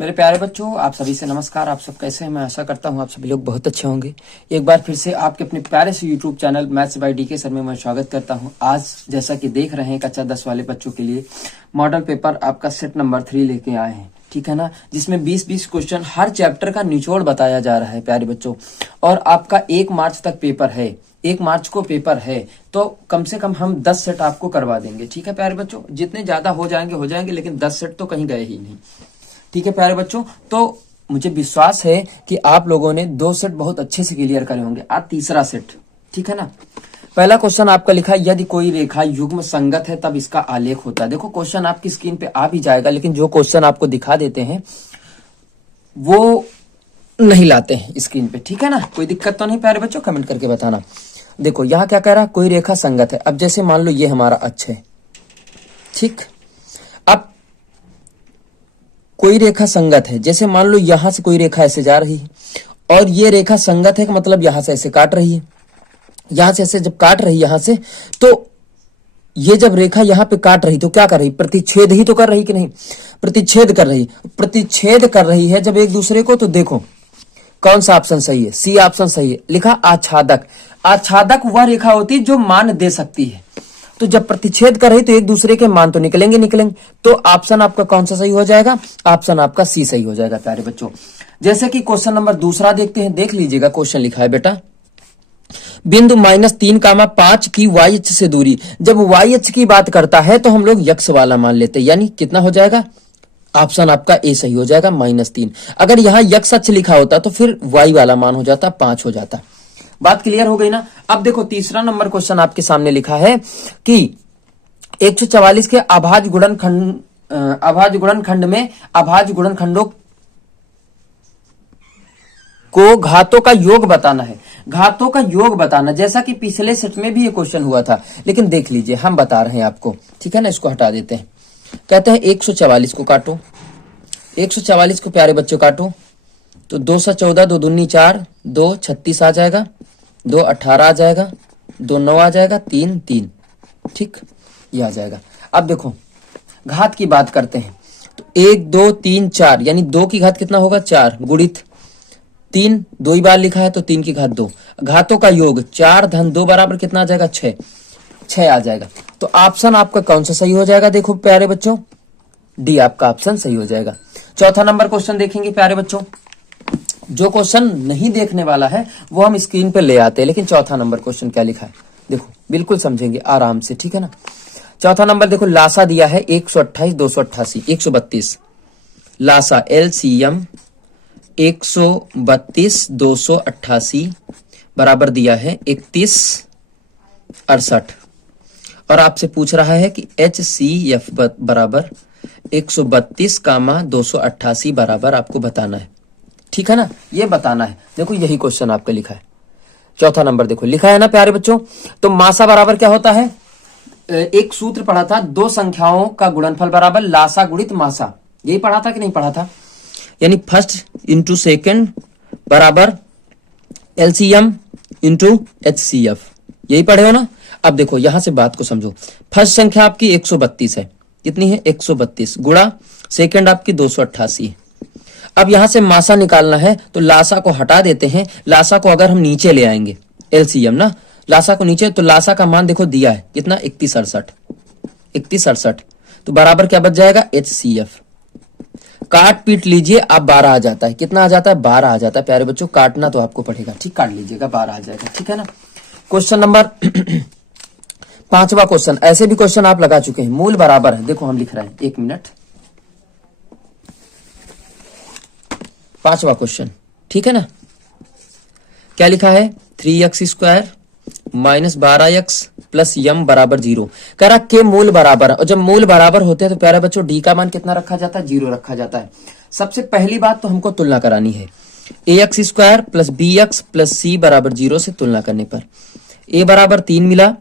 मेरे प्यारे बच्चों, आप सभी से नमस्कार। आप सब कैसे हैं? मैं आशा करता हूं आप सभी लोग बहुत अच्छे होंगे। एक बार फिर से आपके अपने प्यारे से YouTube channel maths by DK sir में मैं स्वागत करता हूं। आज जैसा कि देख रहे हैं, कक्षा 10 वाले बच्चों के लिए मॉडल पेपर आपका सेट नंबर 3 लेके आए हैं, ठीक है ना, जिसमें 20-20 क्वेश्चन हर चैप्टर का निचोड़ बताया जा रहा है प्यारे बच्चों। और आपका 1 मार्च तक पेपर है, 1 मार्च को पेपर है, तो कम से कम हम 10 सेट आपको करवा देंगे, ठीक है प्यारे बच्चों। जितने ज्यादा हो जाएंगे, लेकिन 10 सेट तो कहीं गए ही नहीं, ठीक है प्यारे बच्चों। तो मुझे विश्वास है कि आप लोगों ने 2 सेट बहुत अच्छे से क्लियर करे होंगे। आज तीसरा सेट, ठीक है ना। पहला क्वेश्चन आपका लिखा है, यदि कोई रेखा युग्म संगत है तब इसका आलेख होता है। देखो क्वेश्चन आपकी स्क्रीन पे आ भी जाएगा, लेकिन जो क्वेश्चन आपको दिखा देते हैं वो नहीं लाते हैं स्क्रीन पे, ठीक है ना। कोई दिक्कत तो नहीं प्यारे बच्चों, कमेंट करके बताना। देखो यहाँ क्या कह रहा है, कोई रेखा संगत है। अब जैसे मान लो ये हमारा अक्ष है, ठीक। अब कोई रेखा संगत है, जैसे मान लो यहां से कोई रेखा ऐसे जा रही है और ये रेखा संगत है, मतलब यहां से ऐसे काट रही है, यहां से ऐसे जब काट रही है यहां से, तो ये जब रेखा यहां पे काट रही तो क्या कर रही, प्रतिच्छेद ही तो कर रही कि नहीं, प्रतिच्छेद कर रही। प्रतिच्छेद कर रही है जब एक दूसरे को, तो देखो कौन सा ऑप्शन सही है, सी ऑप्शन सही है। लिखा आच्छादक। आच्छादक वह रेखा होती है जो मान दे सकती है। तो जब प्रतिच्छेद कर रही तो एक दूसरे के मान तो निकलेंगे। तो ऑप्शन आपका कौन सा सही हो जाएगा, ऑप्शन आपका सी सही हो जाएगा प्यारे बच्चों। जैसे कि क्वेश्चन नंबर दूसरा देखते हैं, देख लीजिएगा। क्वेश्चन लिखा है बेटा, बिंदु -3, 5 की वाई अक्ष से दूरी। जब वाई अक्ष की बात करता है तो हम लोग यक्ष वाला मान लेते हैं, यानी कितना हो जाएगा, ऑप्शन आपका ए सही हो जाएगा, -3। अगर यहाँ यक्ष अक्ष लिखा होता तो फिर वाई वाला मान हो जाता, 5 हो जाता। बात क्लियर हो गई ना। अब देखो तीसरा नंबर क्वेश्चन आपके सामने लिखा है कि 144 के अभाज्य गुणनखंड में अभाज्य गुणनखंडों को घातों का योग बताना है। घातों का योग बताना, जैसा कि पिछले सेट में भी ये क्वेश्चन हुआ था, लेकिन देख लीजिए हम बता रहे हैं आपको, ठीक है ना। इसको हटा देते हैं। कहते हैं 144 को काटो, 144 को प्यारे बच्चों काटो, तो 214, 2 दूनी 4, 2 36 आ जाएगा, 2 18 आ जाएगा, 2 9 आ जाएगा, 3 3, ठीक, ये आ जाएगा। अब देखो घात की बात करते हैं, तो 1 2 3 4, यानी 2 की घात कितना होगा, 4, गुणित 3, 2 ही बार लिखा है तो 3 की घात 2। घातों का योग 4 धन 2 बराबर कितना आ जाएगा, 6 आ जाएगा। तो ऑप्शन आपका कौन सा सही हो जाएगा, देखो प्यारे बच्चों, डी आपका ऑप्शन सही हो जाएगा। चौथा नंबर क्वेश्चन देखेंगे प्यारे बच्चों। जो क्वेश्चन नहीं देखने वाला है वो हम स्क्रीन पे ले आते हैं, लेकिन चौथा नंबर क्वेश्चन क्या लिखा है देखो, बिल्कुल समझेंगे आराम से, ठीक है ना। चौथा नंबर देखो, लासा दिया है 128, 288, 132। लासा एलसीएम 132, 288 बराबर दिया है 31 68। और आपसे पूछ रहा है कि HCF बराबर 132, 288 बराबर आपको बताना है, ठीक है ना, ये बताना है। देखो यही क्वेश्चन आपका लिखा है, चौथा नंबर देखो लिखा है ना प्यारे बच्चों। तो मासा बराबर क्या होता है, एक सूत्र पढ़ा था, 2 संख्याओं का गुणनफल बराबर लासा गुणित मासा, यही पढ़ा था कि नहीं पढ़ा था, यानी फर्स्ट इंटू सेकेंड बराबर एलसीएम इंटू HCF, यही पढ़े हो ना। अब देखो यहां से बात को समझो, फर्स्ट संख्या आपकी 132 है, कितनी है 132, गुणा सेकेंड आपकी 288 है। अब यहां से मासा निकालना है तो लासा को हटा देते हैं। लासा को अगर हम नीचे ले आएंगे, एलसीएम ना, लासा को नीचे, तो लासा का मान देखो दिया है कितना, 31 68, तो बराबर क्या बच जाएगा, HCF। काट पीट लीजिए, आप 12 आ जाता है, कितना आ जाता है, 12 आ जाता है प्यारे बच्चों। काटना तो आपको पड़ेगा, ठीक, काट लीजिएगा, 12 आ जाएगा, ठीक है ना। क्वेश्चन नंबर 5वां क्वेश्चन, ऐसे भी क्वेश्चन आप लगा चुके हैं। मूल बराबर है, देखो हम लिख रहे हैं, 1 मिनट, 5वां क्वेश्चन, ठीक है ना। क्या लिखा है, 3x² माइनस 12x प्लस यम बराबर 0। कह रहा के मूल बराबर है, और जब मूल बराबर होते हैं तो प्यारे बच्चों डी का मान कितना रखा जाता है, 0 रखा जाता है। सबसे पहली बात तो हमको तुलना करानी है, ax² plus bx plus c बराबर 0 से तुलना करने पर a बराबर 3 मिला,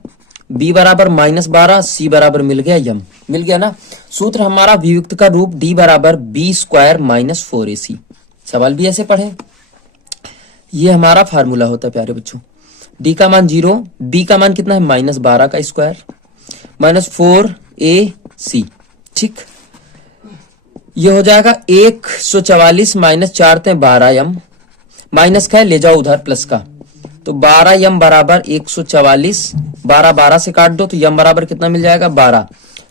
b बराबर -12, c बराबर मिल गया यम, मिल गया ना। सूत्र हमारा वियुक्त का रूप d बराबर b² माइनस 4ac। सवाल भी ऐसे पढ़े, ये हमारा फार्मूला होता है प्यारे बच्चों। डी का मान 0, बी का मान कितना है, -12 का स्क्वायर, -4ac, ठीक। ये हो जाएगा 144 माइनस 4 × 12 m माइनस का है, ले जाओ उधर प्लस का, तो 12m बराबर 144, 12 से काट दो तो m बराबर कितना मिल जाएगा 12।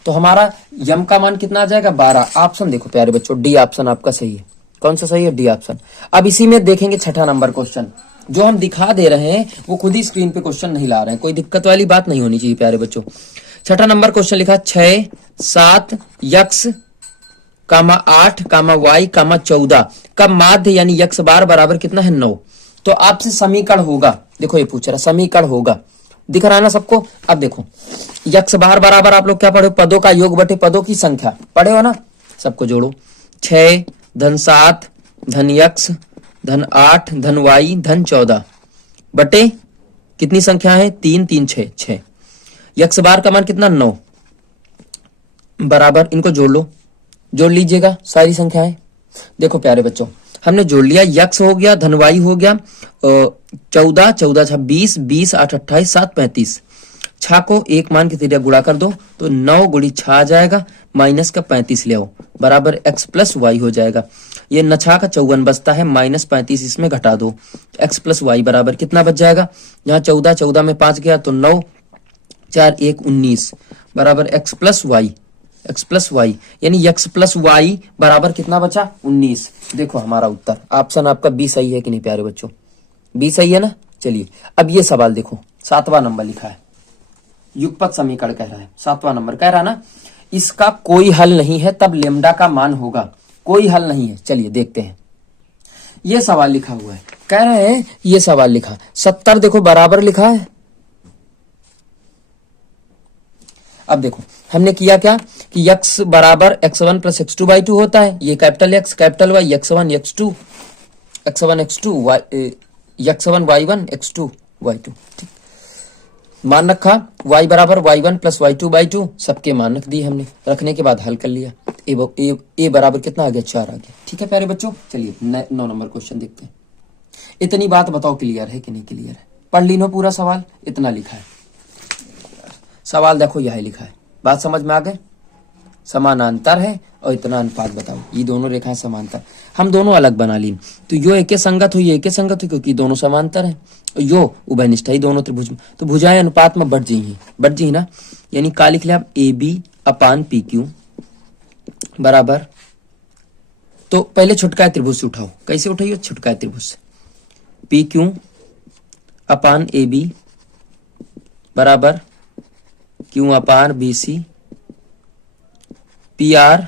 तो हमारा m का मान कितना आ जाएगा 12। ऑप्शन देखो प्यारे बच्चों, डी ऑप्शन आपका सही है। कौन सा सही है? D option. अब इसी में देखेंगे छठा नंबर क्वेश्चन, जो हम दिखा दे रहे हैं वो खुद ही स्क्रीन पे क्वेश्चन नहीं ला रहे हैं, कोई दिक्कत वाली बात नहीं होनी चाहिए प्यारे बच्चों। छठा नंबर क्वेश्चन लिखा 6, 7 x, 8, y, 14 का माध्य यानी x बार बराबर कितना है 9। तो आपसे समीकरण होगा, देखो ये पूछ रहा समीकरण होगा, दिख रहा है ना सबको। अब देखो x बार बराबर आप लोग क्या पढ़े? पदों का योग बटे पदों की संख्या, पढ़े हो ना? सबको जोड़ो, 6 धन 7 धन x धन 8 धन y धन 14 बटे कितनी संख्या है? 3 3 6 6। x बार का मान कितना 9 बराबर, इनको जोड़ लो, जोड़ लीजिएगा सारी संख्याएं। देखो प्यारे बच्चों हमने जोड़ लिया, x हो गया धन y हो गया 14 14 6 20 20 8 28 7 35। छा को एक मान के जरिए गुणा कर दो तो 9 गुणी 6 आ जाएगा, माइनस का 35 ले आओ बराबर x प्लस वाई हो जाएगा। ये नछा का 54 बचता है, माइनस 35 इसमें घटा दो, x प्लस वाई बराबर कितना बच जाएगा? यहाँ 14 14 में 5 गया तो 9 4 1 19 बराबर x प्लस वाई यानी x प्लस वाई बराबर कितना बचा? 19। देखो हमारा उत्तर ऑप्शन आपका बी सही है कि नहीं प्यारे बच्चों? बी सही है ना। चलिए अब ये सवाल देखो, 7वां नंबर लिखा है, युगपत समीकरण कह रहा है, 7वां नंबर कह रहा है ना, इसका कोई हल नहीं है तब लेम्डा का मान होगा, कोई हल नहीं है। चलिए देखते हैं, ये सवाल लिखा हुआ है, कह रहे हैं ये सवाल लिखा 70 देखो बराबर लिखा है। अब देखो हमने किया क्या कि x बराबर x1 प्लस x2/2 होता है, ये capital X capital Y, x1 x2 x1 y1 x2 y2, ठीक। मान रखा y बराबर y1 प्लस y2/2, सबके मान रख दिए हमने, रखने के बाद हल कर लिया, ए बराबर कितना आ गया? 4 आ गया। ठीक है प्यारे बच्चों, चलिए 9 नंबर क्वेश्चन देखते हैं। इतनी बात बताओ क्लियर है कि नहीं क्लियर है? पढ़ ली नो पूरा सवाल, इतना लिखा है सवाल, देखो यह लिखा है, बात समझ में आ गए? समानांतर है और इतना अनुपात बताओ, ये दोनों रेखाएं समांतर, हम दोनों अलग बना ली, तो यो एक संगत हो, ये एक संगत हो, क्योंकि दोनों समांतर है, यो उभयनिष्ठ ही दोनों त्रिभुज में, तो भुजाएं अनुपात में बढ़ जी ना, यानी का लिख लिया ए बी अपान पी क्यू बराबर, तो पहले छुटकाए त्रिभुज से उठाओ, कैसे उठाइए? छुटकाए त्रिभुज से, पी क्यू अपान ए बी बराबर क्यू अपान बी सी पी आर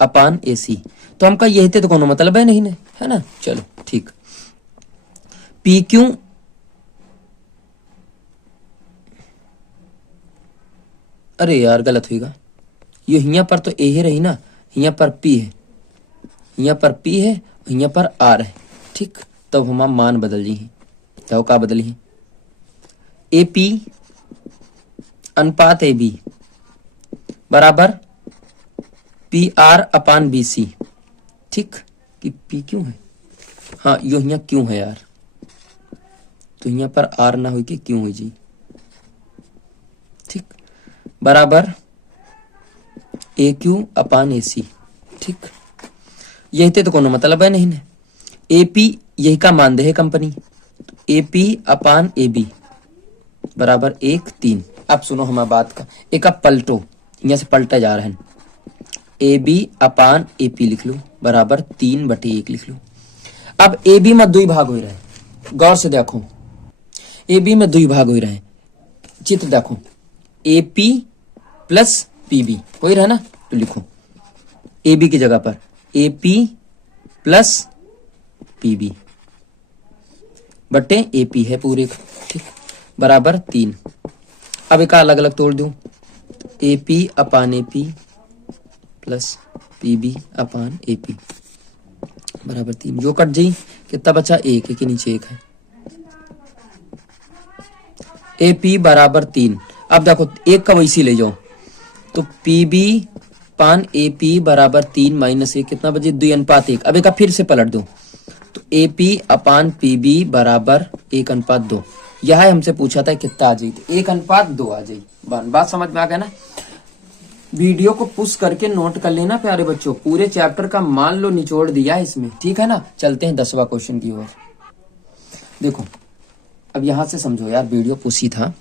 अपान ए सी। तो हमका यही तो कोनो मतलब है नहीं ने, है ना? चलो ठीक, पी क्यू अरे यार गलत होगा, ये यहाँ पर तो ए ही रही ना, यहाँ पर पी है, यहाँ पर पी है, यहाँ पर आर है, ठीक। तब हम मान बदल जी, तो का बदली ए पी अनुपात ए बी बराबर पी आर अपान बी सी, ठीक। कि पी क्यों है? हाँ यो यहाँ क्यों है यार, तो यहाँ पर आर ना हुई कि क्यों हुई जी, ठीक, बराबर ए क्यू अपान ए सी, ठीक। यही तो कोनो मतलब है नहीं ने, ए पी यही का मान दे है company, A P upon A B बराबर 1 3। अब सुनो हमारी बात का, एक अब पलटो, यहाँ से पलटा जा रहा है, ए बी अपान ए पी लिख लो बराबर 3/1 लिख लो। अब ए बी में 2 भाग हो रहे हैं, गौर से देखो, ए बी में 2 भाग हो रहे हैं, चित्र देखो, A P plus P B हो रहा है ना, तो लिखो ए बी की जगह पर A P plus P B बटे ए पी है पूरे का, ठीक, बराबर 3। अब एक अलग अलग तोड़ दूं, A P upon A P plus P B upon A P बराबर 3, जो कट जाई कितना बचा? 1 के नीचे 1 है, ए पी बराबर 3। अब देखो 1 का वैसी ले जाओ, तो P B upon A P बराबर 3 माइनस 1 कितना बचे? 2:1। अब एक फिर से पलट दो, तो A P upon P B बराबर 1:2। यह हमसे पूछा था कितना आ जाए, 1:2 आ जाए। बात समझ में आ गया ना? वीडियो को पुश करके नोट कर लेना प्यारे बच्चों, पूरे चैप्टर का मान लो निचोड़ दिया है इसमें, ठीक है ना। चलते हैं 10वां क्वेश्चन की ओर। देखो अब यहां से समझो यार, वीडियो पुश ही था।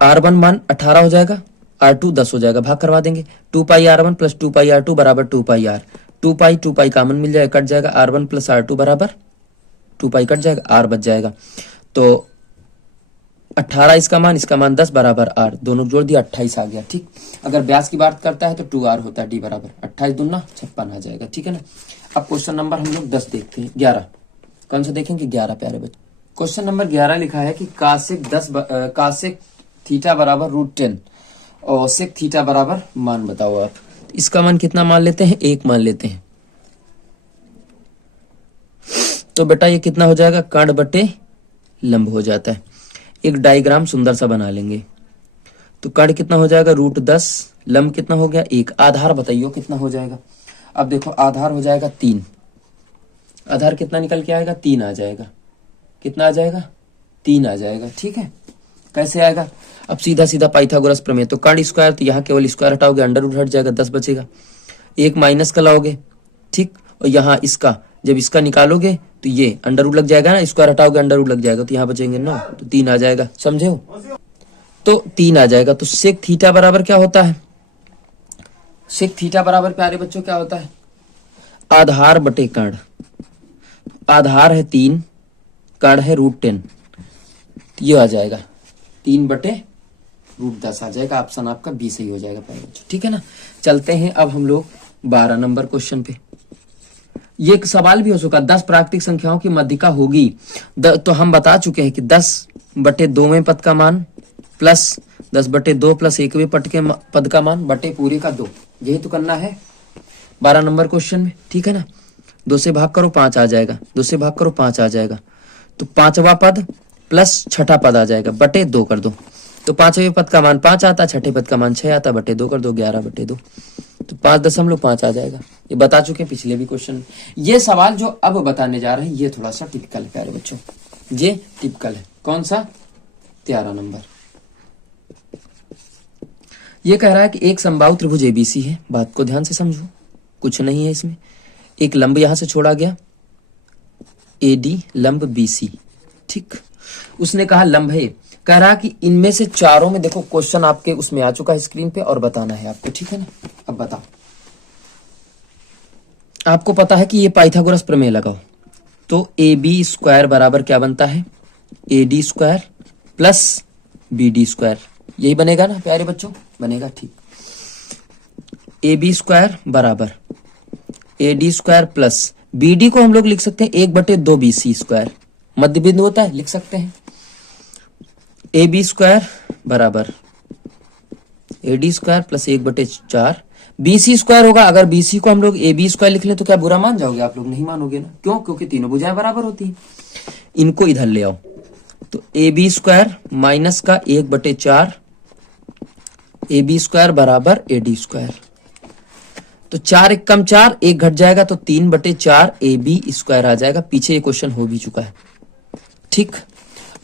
R1 मान 18 हो जाएगा, R2 10 हो जाएगा, भाग करवा देंगे। 2 पाई R1 प्लस 2 पाई R2 बराबर 2 पाई R। 2 पाई कॉमन मिल जाएगा, कट जाएगा। R1 प्लस R2 बराबर 2 पाई कट जाएगा, R बच जाएगा। तो 18 इसका मान 10 बराबर R, दोनों जोड़ दिया 28 आ गया, ठीक। अगर व्यास की बात करता है तो 2R होता है, D बराबर 28 दूना 56 आ जाएगा, ठीक है ना। अब क्वेश्चन नंबर हम लोग 10 देखते हैं, 11 कौन सा देखेंगे, 11 प्यारे बच्चे। क्वेश्चन नंबर 11 लिखा है कि कासेक थीटा बराबर √10 और सेक थीटा बराबर मान बताओ आप। इसका मान कितना मान लेते हैं, 1 मान लेते हैं। तो बेटा ये कितना हो जाएगा, कर्ण बटे लंब हो जाता है। एक डायग्राम सुंदर सा बना लेंगे। तो कर्ण कितना हो जाएगा, √10, लंब कितना हो गया 1, आधार बताइयो कितना हो जाएगा। अब देखो आधार हो जाएगा 3, आधार कितना निकल के आएगा, 3 आ जाएगा। कितना आ जाएगा, 3 आ जाएगा, ठीक है। कैसे आएगा, अब सीधा सीधा पाइथागोरस प्रमेय, तो कर्ण स्क्वायर, तो यहाँ केवल स्क्वायर हटाओगे, अंडर रूट हट जाएगा, 10 बचेगा। एक माइनस का लाओगे, ठीक, और यहाँ इसका जब इसका निकालोगे तो ये अंडर रूट लग जाएगा ना, स्क्वायर हटाओगे अंडर रूट लग जाएगा, तो यहाँ बचेंगे 9, तो 3 आ जाएगा, समझे हो। तो 3 आ जाएगा। तो सेक थीटा बराबर क्या होता है, सेक थीटा बराबर प्यारे बच्चों क्या होता है, आधार बटे कर्ण। आधार है 3, कर्ण है √10, ये आ जाएगा 3 बटे √10 आ जाएगा। ऑप्शन आपका बी सही हो जाएगा प्यारे बच्चों, ठीक है ना। चलते हैं अब हम लोग 12 नंबर क्वेश्चन पे। ये एक सवाल भी हो चुका, 10 प्राकृतिक संख्याओं की मध्यिका होगी। तो हम बता चुके हैं कि 10/2वें पद का मान प्लस 10/2 प्लस 1वें पद का मान बटे पूरे का 2, यही तो करना है 12 नंबर क्वेश्चन में, ठीक है ना। 2 से भाग करो 5 आ जाएगा, 2 से भाग करो 5 आ जाएगा। तो 5वां पद प्लस 6ठा पद आ जाएगा, बटे 2 कर दो। तो 5वें पद का मान 5 आता, 6ठे पद का मान 6 आता, बटे 2 कर दो, 11/2। तो 5.5 आ जाएगा। ये बता चुके पिछले भी क्वेश्चन। ये सवाल जो अब बताने जा रहे हैं ये थोड़ा सा टिपिकल है प्यारे बच्चों, ये टिपिकल है। कौन सा, 13 नंबर। ये कह रहा है कि एक समबाहु त्रिभुज ABC है, बात को ध्यान से समझो, कुछ नहीं है इसमें। एक लंब यहां से छोड़ा गया AD, लंब BC, ठीक। उसने कहा लंब है, कह रहा कि इनमें से चारों में, देखो क्वेश्चन आपके उसमें आ चुका है स्क्रीन पे और बताना है आपको, ठीक है ना। अब बताओ, आपको पता है कि ये पाइथागोरस प्रमेय लगाओ, तो AB² बराबर क्या बनता है, AD² प्लस BD², यही बनेगा ना प्यारे बच्चों, बनेगा, ठीक। AB² बराबर AD² प्लस BD को हम लोग लिख सकते हैं 1/2 BC², मध्य बिंदु होता है, लिख सकते हैं। AB² बराबर AD² प्लस 1/4 BC² होगा। अगर BC को हम लोग AB² लिख लें तो क्या बुरा मान जाओगे आप लोग, नहीं मानोगे ना, क्यों, क्योंकि तीनों भुजाएं बराबर होती हैं। इनको इधर ले आओ, तो AB² माइनस का 1/4 AB² बराबर AD², तो 4 1 कम 4, 1 घट जाएगा, तो 3/4 AB² आ जाएगा। पीछे ये क्वेश्चन हो भी चुका है, ठीक।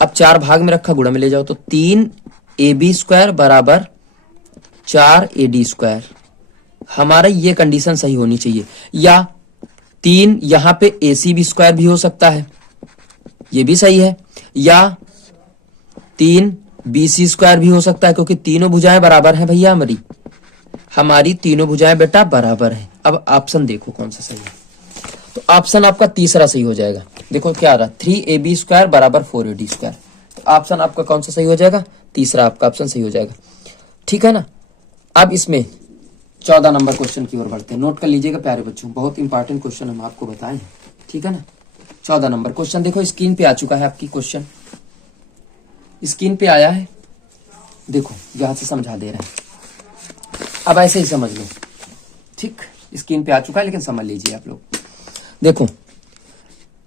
अब 4 भाग में रखा, गुणा में ले जाओ, तो 3 AB² बराबर 4 AD²। हमारा ये कंडीशन सही होनी चाहिए, या 3 यहां पे AC² भी हो सकता है, ये भी सही है, या 3 BC² भी हो सकता है, क्योंकि तीनों भुजाएं बराबर हैं भैया, हमारी तीनों भुजाएं बेटा बराबर हैं। अब ऑप्शन देखो कौन सा सही है, तो ऑप्शन आपका तीसरा सही हो जाएगा। देखो क्या आ रहा, 3AB² बराबर 4AD², तो ऑप्शन आपका कौन सा सही हो जाएगा, तीसरा आपका ऑप्शन सही हो जाएगा, ठीक है ना। अब इसमें 14 नंबर क्वेश्चन की ओर बढ़ते हैं, नोट कर लीजिएगा प्यारे बच्चों, बहुत इंपॉर्टेंट क्वेश्चन हम आपको बताएं, ठीक है ना। 14 नंबर क्वेश्चन देखो, स्क्रीन पे आ चुका है आपकी क्वेश्चन, स्क्रीन पे आया है, देखो यहां से समझा दे रहे हैं, अब ऐसे ही समझ लो, ठीक। स्क्रीन पे आ चुका है, लेकिन समझ लीजिए आप लोग। देखो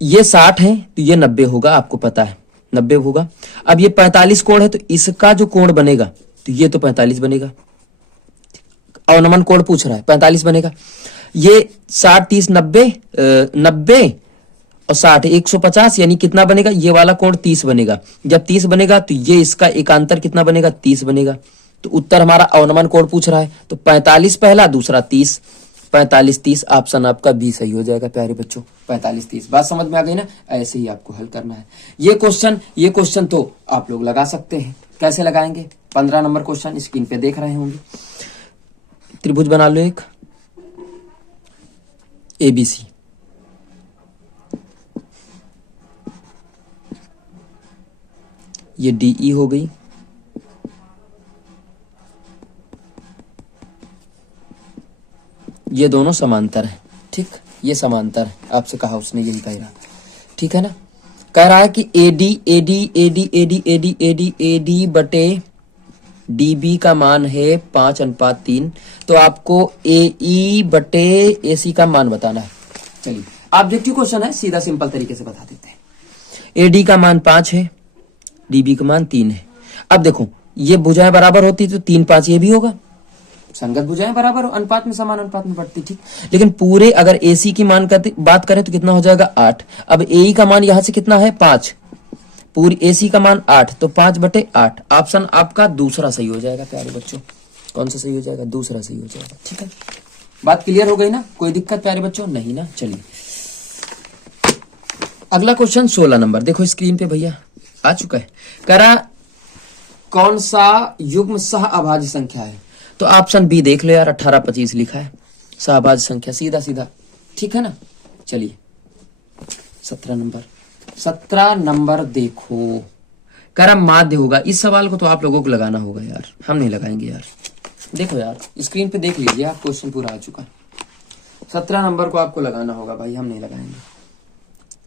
ये 60 है तो ये 90 होगा, आपको पता है 90 होगा। अब ये 45 कोण है, तो इसका जो कोण बनेगा तो ये तो 45 बनेगा, अवनमन कोण पूछ रहा है, 45 बनेगा। ये 60 30 90 90 और 60 150, यानी कितना बनेगा, ये वाला कोण 30 बनेगा। जब 30 बनेगा तो ये इसका एकांतर कितना बनेगा, 30 बनेगा। तो उत्तर हमारा अवनमन कोण पूछ रहा है, तो 45 पहला, दूसरा 30, 45 30 ऑप्शन आपका बी सही हो जाएगा प्यारे बच्चों। 45 30 बात समझ में आ गई ना। ऐसे ही आपको हल करना है ये क्वेश्चन तो आप लोग लगा सकते हैं। कैसे लगाएंगे? 15 नंबर क्वेश्चन स्क्रीन पे देख रहे होंगे। त्रिभुज बना लो एक ABC, ये DE हो गई, ये दोनों समांतर है। ठीक, ये समांतर है, आपसे कहा उसने, यही कह रहा। ठीक है ना। कह रहा है कि AD बटे DB का मान है 5:3, तो आपको AE बटे AC का मान बताना है। चलिए ऑब्जेक्टिव क्वेश्चन है, सीधा सिंपल तरीके से बता देते हैं। AD का मान 5 है, DB का मान 3 है। अब देखो ये भुजाएं बराबर होती तो 3 5 ये भी होगा, संगत भुजाएं बराबर अनुपात में, समान अनुपात में बढ़ती। ठीक, लेकिन पूरे अगर AC की मान करते बात करें तो कितना हो जाएगा 8। अब AE का मान यहां से कितना है 5, पूरी AC का मान 8, तो 5/8 ऑप्शन आपका दूसरा सही हो जाएगा प्यारे बच्चों। कौन सा सही हो जाएगा? दूसरा सही हो जाएगा। ठीक है, बात क्लियर हो गई ना? कोई दिक्कत प्यारे बच्चों? नहीं ना। चलिए अगला क्वेश्चन 16 नंबर देखो स्क्रीन पे भैया आ चुका है। करा कौन सा युग्म सह अभाज्य संख्या है? तो ऑप्शन बी देख लो यार, 18 25 लिखा है, सहभाज्य संख्या, सीधा सीधा। ठीक है ना। चलिए 17 नंबर देखो, करा माध्य होगा। इस सवाल को तो आप लोगों को लगाना होगा यार, हम नहीं लगाएंगे यार। देखो यार स्क्रीन पे देख लीजिए आप, क्वेश्चन पूरा आ चुका है। 17 नंबर को आपको लगाना होगा भाई, हम नहीं लगाएंगे।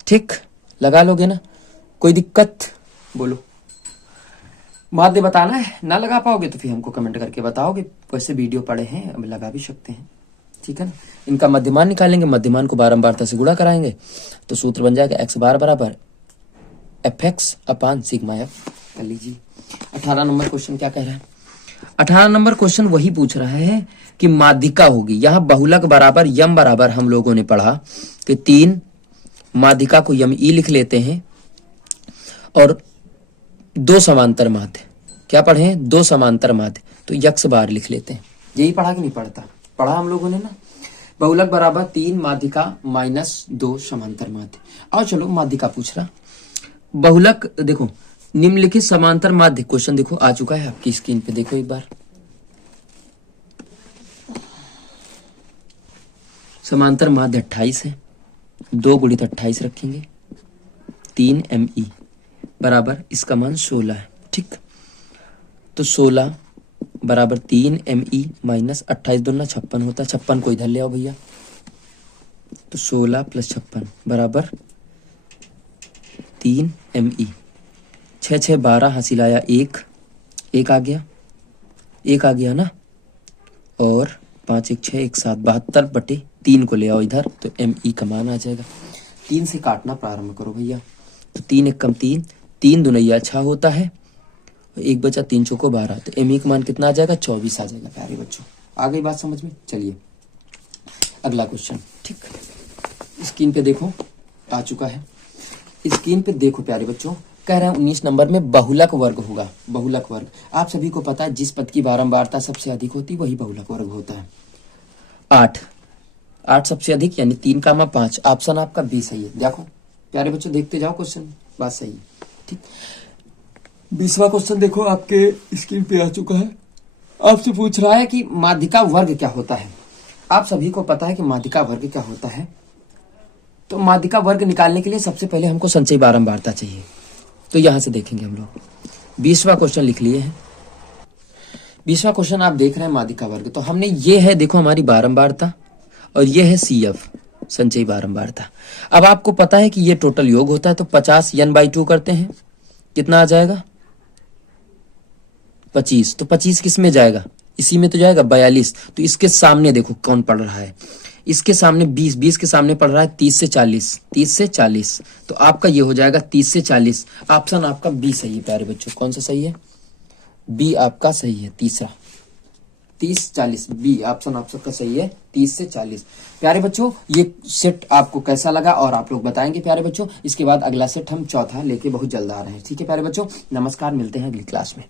ठीक, लगा लोगे ना? कोई दिक्कत? बोलो। माध्य बताना है, ना लगा पाओगे तो फिर हमको कमेंट करके बताओगे। वैसे वीडियो पड़े हैं, अब लगा भी सकते हैं। ठीक है ना। इनका मध्यमान निकालेंगे, मध्यमान को बारंबारता से गुणा कराएंगे तो सूत्र बन जाएगा x बार बराबर fx अपान सिग्मा f। कर लीजिए। 18 नंबर क्वेश्चन क्या कह रहा है? 18 नंबर क्वेश्चन वही पूछ रहा है कि माध्यिका होगी। यहां बहुलक बराबर यम बराबर हम लोगों ने पढ़ा कि 3, माध्यिका को यम ई लिख लेते हैं, और 2 समांतर माध्य, क्या पढ़े हैं? 2 समांतर माध्य, तो यक्स बार लिख लेते हैं। यही पढ़ा कि नहीं पढ़ता? पढ़ा हम लोगों ने ना। बहुलक बराबर 3 माध्यिका माइनस 2 समांतर माध्य। और चलो माध्यिका पूछ रहा। बहुलक देखो, निम्नलिखित समांतर माध्य, क्वेश्चन देखो आ चुका है आपकी स्क्रीन पे, देखो एक बार। समांतर माध्य 28 है, 2 गुणित 28 रखेंगे, 3 ME बराबर इसका मान 16 है। ठीक, तो 16 बराबर 3 ME माइनस 28 दूना 56 होता है। 56 को इधर ले आओ भैया, तो 16 + 56 बराबर 3 ME। 6 6 12 हासिल आया 1 आ गया ना, और 5 1 6 1 7 72/3 को ले आओ इधर, तो ME का मान आ जाएगा। 3 से काटना प्रारंभ करो भैया, तो 3 1 कम 3, 3 दूना 6 होता है, 1 बचा 3 चौको 12, तो ME का मान कितना आ जाएगा? 24 आ जाएगा प्यारे बच्चों। आ गई बात समझ में? चलिए अगला क्वेश्चन। ठीक, स्क्रीन पे देखो आ चुका है। स्क्रीन पे देखो प्यारे बच्चों, कह रहे हैं 19 नंबर में बहुलक वर्ग होगा। बहुलक वर्ग आप सभी को पता है, जिस पद की बारंबारता सबसे अधिक होती है वही बहुलक वर्ग होता है। 8 सबसे अधिक, यानी 3, 5। ऑप्शन आपका बी सही है। देखो प्यारे बच्चों, देखते जाओ क्वेश्चन, बात सही है। ठीक, 20वां क्वेश्चन देखो आपके स्क्रीन पे आ चुका है। आपसे पूछ रहा है कि माध्यिका वर्ग क्या होता है। आप सभी को पता है कि माध्यिका वर्ग क्या होता है। तो माध्यिका वर्ग निकालने के लिए सबसे पहले हमको संचयी बारंबारता चाहिए, तो यहां से देखेंगे हम लोग। 20वां क्वेश्चन लिख लिए हैं। 20वां क्वेश्चन आप देख रहे हैं माध्यिका वर्ग, तो हमने ये है देखो हमारी बारंबारता, और ये है CF संचयी बारंबारता। अब आपको पता है कि ये टोटल योग होता है, तो 50 n/2 करते हैं, कितना आ जाएगा? 25। तो 25 किस में जाएगा? इसी में तो जाएगा 42। तो इसके सामने देखो कौन पढ़ रहा है, इसके सामने 20 के सामने पढ़ रहा है 30 से 40, तो आपका ये हो जाएगा 30 से 40। ऑप्शन आपका बी सही है प्यारे बच्चों। कौन सा सही है? बी आपका सही है, तीसरा। 30 40 बी ऑप्शन आप सबका सही है, 30 से 40। प्यारे बच्चों ये सेट आपको कैसा लगा और आप लोग बताएंगे प्यारे बच्चों। इसके बाद अगला सेट हम चौथा लेके बहुत जल्द आ रहे हैं। ठीक है प्यारे बच्चों, नमस्कार, मिलते हैं अगली क्लास में।